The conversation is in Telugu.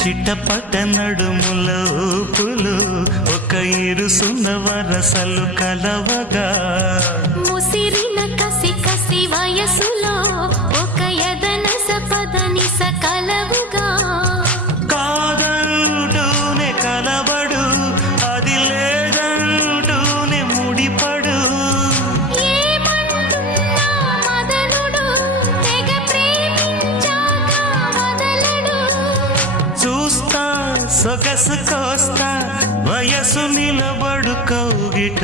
చిట్టపట నడుముల ఊపులు ఒక ఇరుసున్న వరసలు కలవగా ముసిరిన కసి కసి వయసులో ఒక యదన సపదని సకలవుగా కాదంటూనే కలబడు అది లేదంటూనే ముడిపడు ఏమంటున్నా మదనుడు తెగ ప్రేమించాక వదలడు చూస్తా సొగసు కోస్తా వయసు నిలబడు కౌగిట